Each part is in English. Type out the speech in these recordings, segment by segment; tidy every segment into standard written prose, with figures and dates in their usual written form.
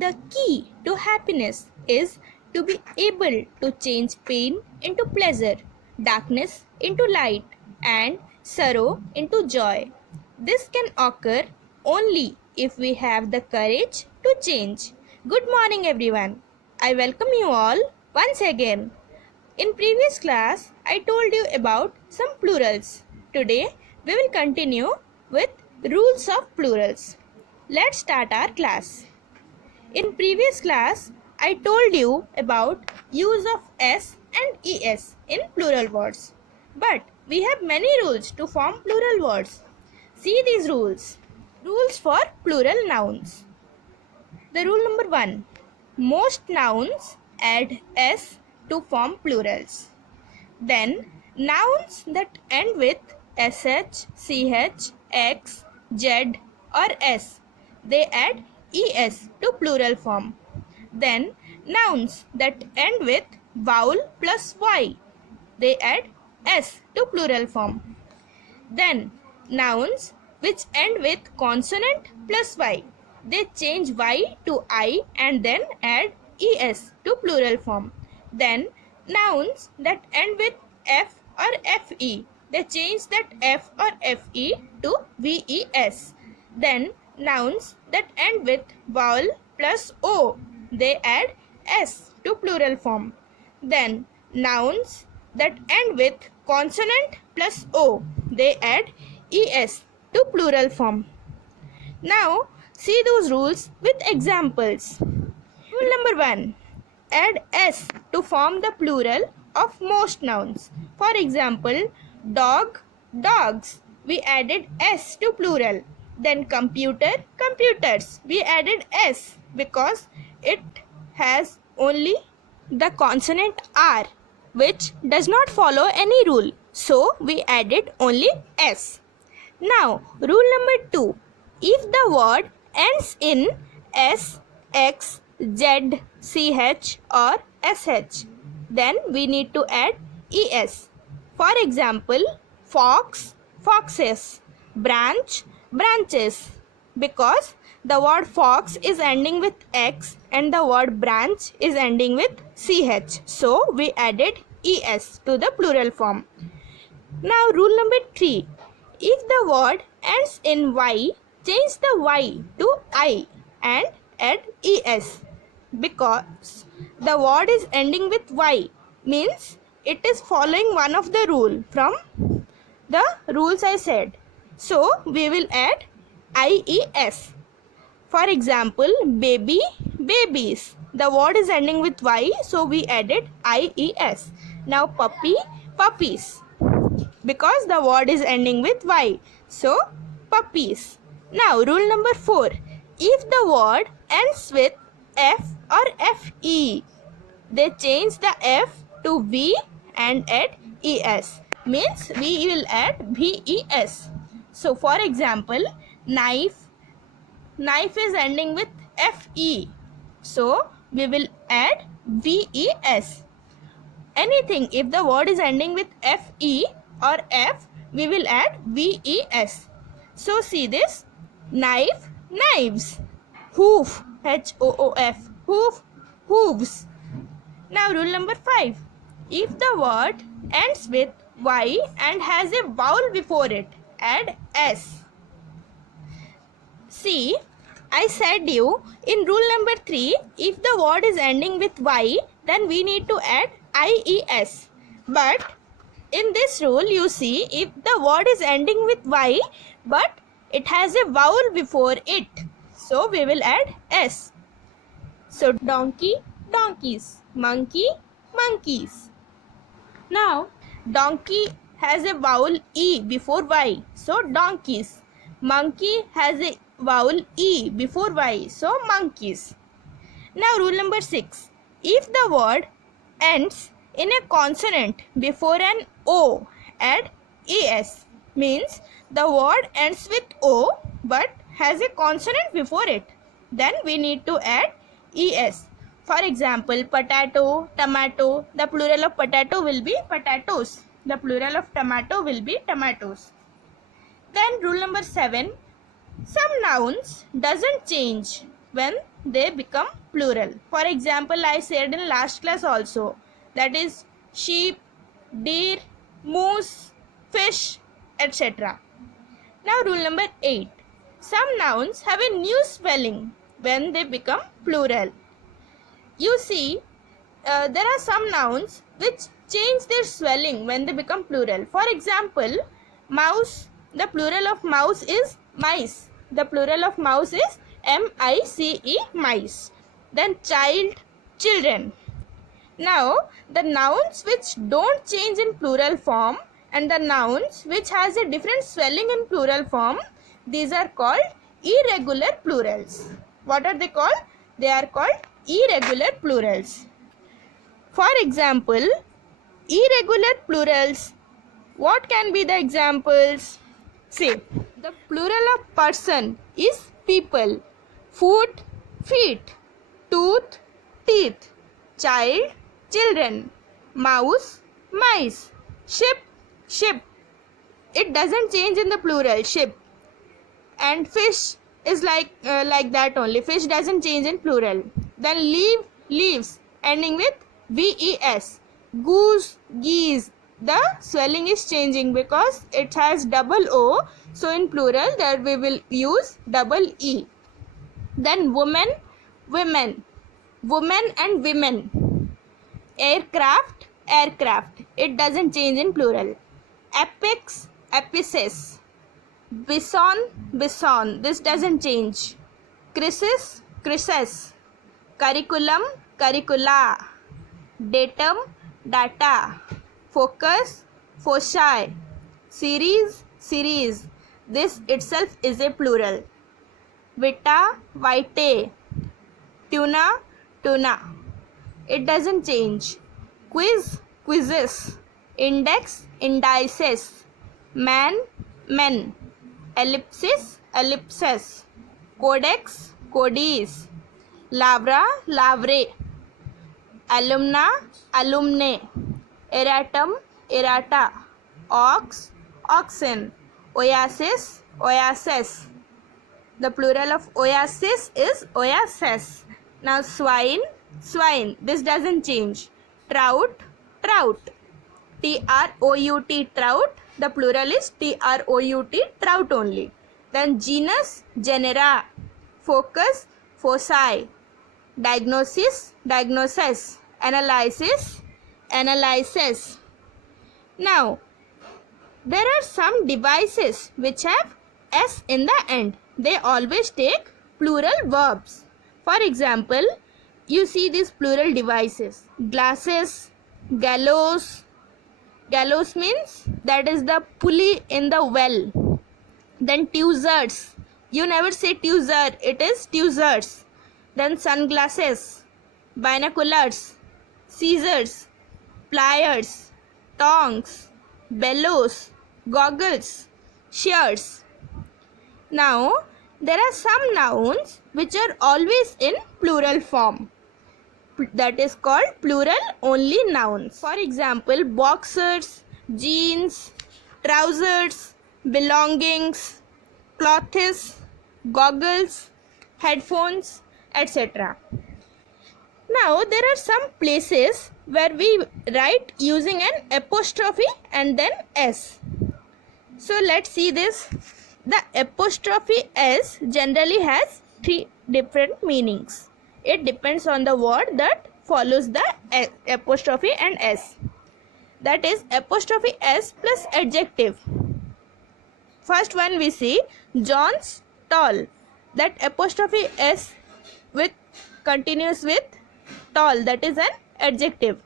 the key to happiness is to be able to change pain into pleasure, darkness into light, and sorrow into joy. This can occur only if we have the courage to change. Good morning, everyone. I welcome you all once again. In previous class, I told you about some plurals. Today, we will continue with rules of plurals. Let's start our class. In previous class, I told you about use of s and es in plural words. But we have many rules to form plural words. See these rules. Rules for plural nouns. The rule number 1. Most nouns add s to form plurals. Then nouns that end with sh, ch, x, z or s, they add es to plural form. Then nouns that end with vowel plus y, they add s to plural form. Then nouns which end with consonant plus y, they change y to I and then add es to plural form. Then nouns that end with f or fe, they change that f or fe to ves. Then nouns that end with vowel plus o, they add s to plural form. Then nouns that end with consonant plus o, they add es to plural form. Now see those rules with examples. Rule number 1. Add s to form the plural of most nouns. For example, dog, dogs. We added s to plural. Then computer, computers. We added s because it has only the consonant r, which does not follow any rule. So we added only s. Now rule number 2. If the word ends in s, x, z, ch or sh, then we need to add es. For example, fox, foxes, branch, branches. Because the word fox is ending with x and the word branch is ending with ch. So we added es to the plural form. Now rule number 3. If the word ends in y, change the y to I and add es. Because the word is ending with y means it is following one of the rule from the rules I said. So we will add ies. For example, baby, babies. The word is ending with y, so we added ies. Now puppy, puppies. Because the word is ending with y, so puppies. Now rule number 4. If the word ends with f or fe, they change the f to v and add es. Means we will add ves. So for example, knife, knife is ending with fe. So we will add ves. Anything, if the word is ending with fe or f, we will add ves. So see this. Knife, knives. Hoof, hoof, hoof, hooves. Now rule number 5. If the word ends with y and has a vowel before it, add s. See, I said you in rule number 3, if the word is ending with y, then we need to add ies. But in this rule, you see, if the word is ending with y, but it has a vowel before it, so we will add s. So donkey, donkeys. Monkey, monkeys. Now donkey has a vowel e before y, so donkeys. Monkey has a vowel e before y, so monkeys. Now rule number 6. If the word ends in a consonant before an o, add es. Means the word ends with o but has a consonant before it, then we need to add es. For example, potato, tomato. The plural of potato will be potatoes. The plural of tomato will be tomatoes. Then rule number 7. Some nouns doesn't change when they become plural. For example, I said in last class also, that is sheep, deer, moose, fish, etc. Now rule number 8. Some nouns have a new spelling when they become plural. You see, there are some nouns which change their spelling when they become plural. For example, mouse, the plural of mouse is mice. The plural of mouse is M-I-C-E, mice. Then child, children. Now, the nouns which don't change in plural form and the nouns which has a different spelling in plural form, these are called irregular plurals. What are they called? They are called irregular plurals. For example, irregular plurals. What can be the examples? Say, the plural of person is people, foot, feet, tooth, teeth, child, children, mouse, mice, ship, ship. It doesn't change in the plural, ship. And fish is like that only. Fish doesn't change in plural. Then leaf, leaves, ending with VES. Goose, geese. The spelling is changing because it has double O. So in plural there we will use double E. Then woman, women. Woman and women. Aircraft, aircraft. It doesn't change in plural. Apex, apices. Bison, bison. This doesn't change. Crisis, crisis. Curriculum, curricula. Datum, data. Focus, foci. Series, series. This itself is a plural. Vita, vitae. Tuna, tuna. It doesn't change. Quiz, quizzes. Index, indices. Man, men. Ellipsis, ellipses. Codex, codes. Lavra, lavre. Alumna, alumnae. Erratum, errata. Ox, oxen. Oasis, oasis. The plural of oasis is oasis. Now swine, swine. This doesn't change. Trout, trout. Trout, trout. The plural is trout, trout only. Then genus, genera. Focus, foci. Diagnosis, diagnosis. Analysis, analysis. Now, there are some devices which have S in the end. They always take plural verbs. For example, you see these plural devices. Glasses, gallows. Gallows means that is the pulley in the well. Then tweezers. You never say tweezer, it is tweezers. Then sunglasses, binoculars, scissors, pliers, tongs, bellows, goggles, shears. Now, there are some nouns which are always in plural form. That is called plural only nouns. For example, boxers, jeans, trousers, belongings, clothes, goggles, headphones, etc. Now, there are some places where we write using an apostrophe and then S. So, let's see this. The apostrophe S generally has 3 different meanings. It depends on the word that follows the apostrophe and S. That is apostrophe S plus adjective. First one we see John's tall. That apostrophe S with continues with tall, that is an adjective.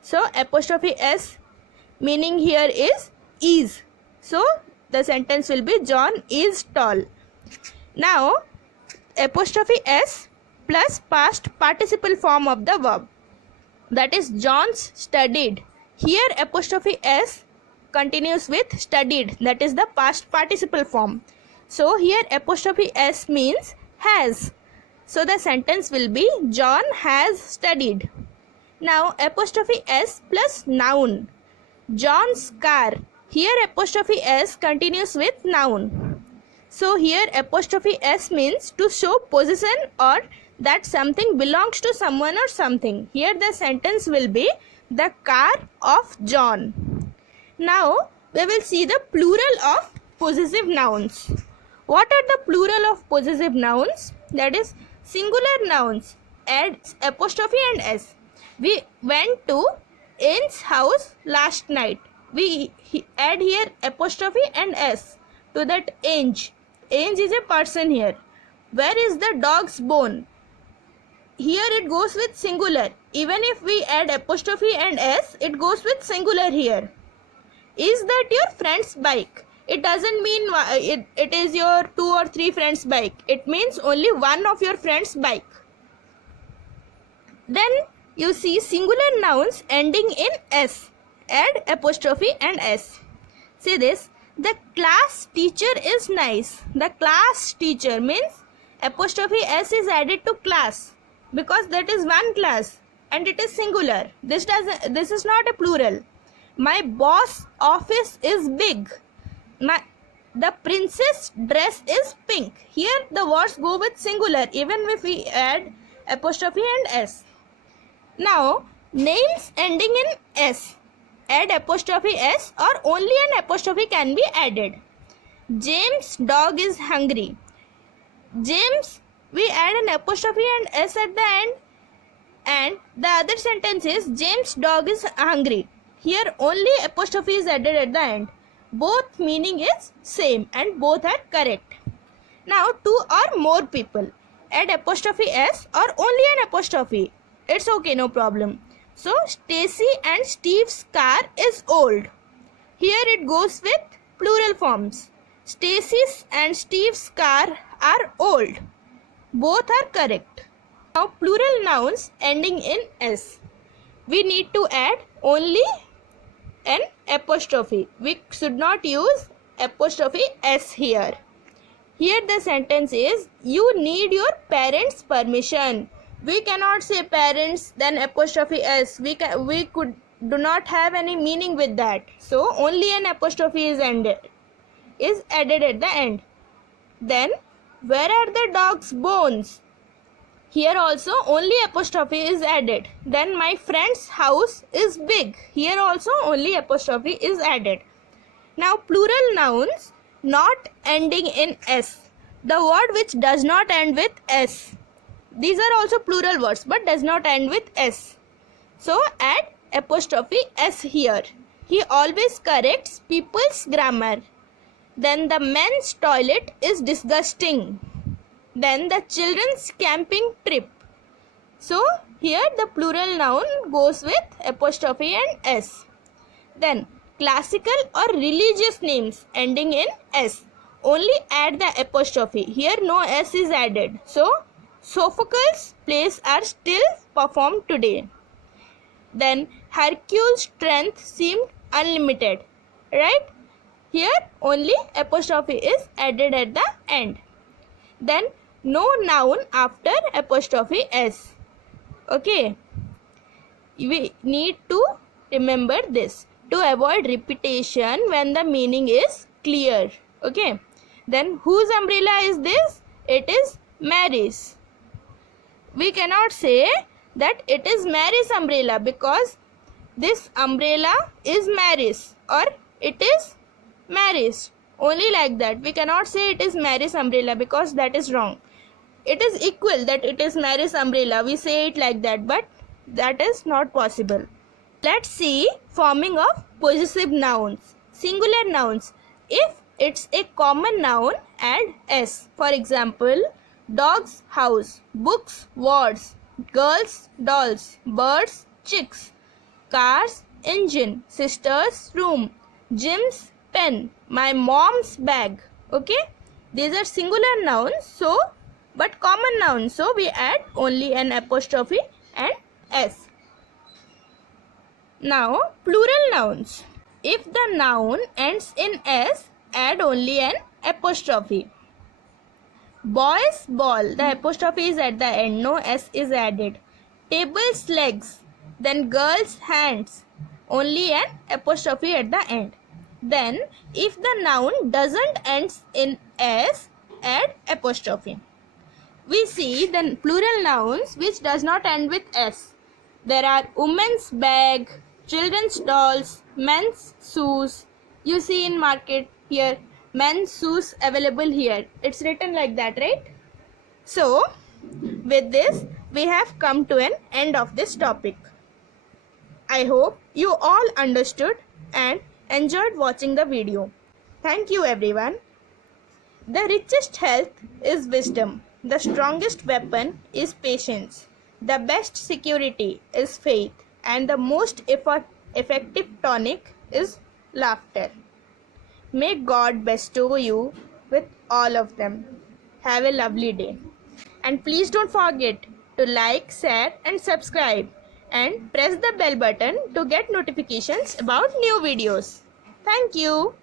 So apostrophe S meaning here is. So the sentence will be John is tall. Now apostrophe S plus past participle form of the verb. That is John's studied. Here apostrophe S continues with studied. That is the past participle form. So here apostrophe S means has. So the sentence will be John has studied. Now apostrophe S plus noun. John's car. Here apostrophe S continues with noun. So here apostrophe S means to show possession or that something belongs to someone or something. Here the sentence will be the car of John. Now we will see the plural of possessive nouns. What are the plural of possessive nouns? That is singular nouns. Add apostrophe and s. We went to Anne's house last night. We add here apostrophe and s to that Ange. Ange is a person here. Where is the dog's bone? Here it goes with singular. Even if we add apostrophe and s, it goes with singular here. Is that your friend's bike? It doesn't mean it is your 2 or 3 friends' bike. It means only one of your friend's bike. Then you see singular nouns ending in s. Add apostrophe and s. See this. The class teacher is nice. The class teacher means apostrophe s is added to class because that is one class and it is singular. This is not a plural. My boss office is big. The princess dress is pink. Here the words go with singular even if we add apostrophe and s. Now names ending in s. Add apostrophe s or only an apostrophe can be added. James' dog is hungry. James, we add an apostrophe and s at the end, and the other sentence is James' dog is hungry. Here only apostrophe is added at the end. Both meaning is same and both are correct. Now 2 or more people. Add apostrophe s or only an apostrophe. It's okay, no problem. So Stacy and Steve's car is old. Here it goes with plural forms. Stacy's and Steve's car are old. Both are correct. Now plural nouns ending in s. We need to add only an apostrophe. We should not use apostrophe s here. Here the sentence is you need your parents' permission. We cannot say parents then apostrophe s. We do not have any meaning with that. So only an apostrophe is added at the end. Then where are the dog's bones? Here also only apostrophe is added. Then my friend's house is big. Here also only apostrophe is added. Now plural nouns not ending in s. The word which does not end with s. These are also plural words but does not end with s. So add apostrophe s here. He always corrects people's grammar. Then the men's toilet is disgusting. Then the children's camping trip. So here the plural noun goes with apostrophe and s. Then classical or religious names ending in s. Only add the apostrophe. Here no s is added. So Sophocles' plays are still performed today. Then Hercules' strength seemed unlimited. Right? Here only apostrophe is added at the end. Then no noun after apostrophe s. Okay. We need to remember this to avoid repetition when the meaning is clear. Okay. Then whose umbrella is this? It is Mary's. We cannot say that it is Mary's umbrella because this umbrella is Mary's or it is Mary's. Only like that. We cannot say it is Mary's umbrella because that is wrong. It is equal that it is Mary's umbrella. We say it like that, but that is not possible. Let's see forming of possessive nouns. Singular nouns. If it's a common noun, add s. For example, dog's house, books, words, girls, dolls, birds, chicks, cars, engine, sister's room, Jim's pen, my mom's bag. Okay, these are singular nouns, but common nouns, so we add only an apostrophe and s. Now plural nouns. If the noun ends in s, add only an apostrophe. Boy's ball, the apostrophe is at the end, no s is added. Table's legs, then girl's hands, only an apostrophe at the end. Then if the noun doesn't end in s, add apostrophe. we see the plural nouns which does not end with S. There are women's bag, children's dolls, men's shoes. You see in market here, men's shoes available here. It's written like that, right? So, with this, we have come to an end of this topic. I hope you all understood and enjoyed watching the video. Thank you everyone. The richest health is wisdom. The strongest weapon is patience. The best security is faith. And the most effective tonic is laughter. May God bestow you with all of them. Have a lovely day. And please don't forget to like, share and subscribe. And press the bell button to get notifications about new videos. Thank you.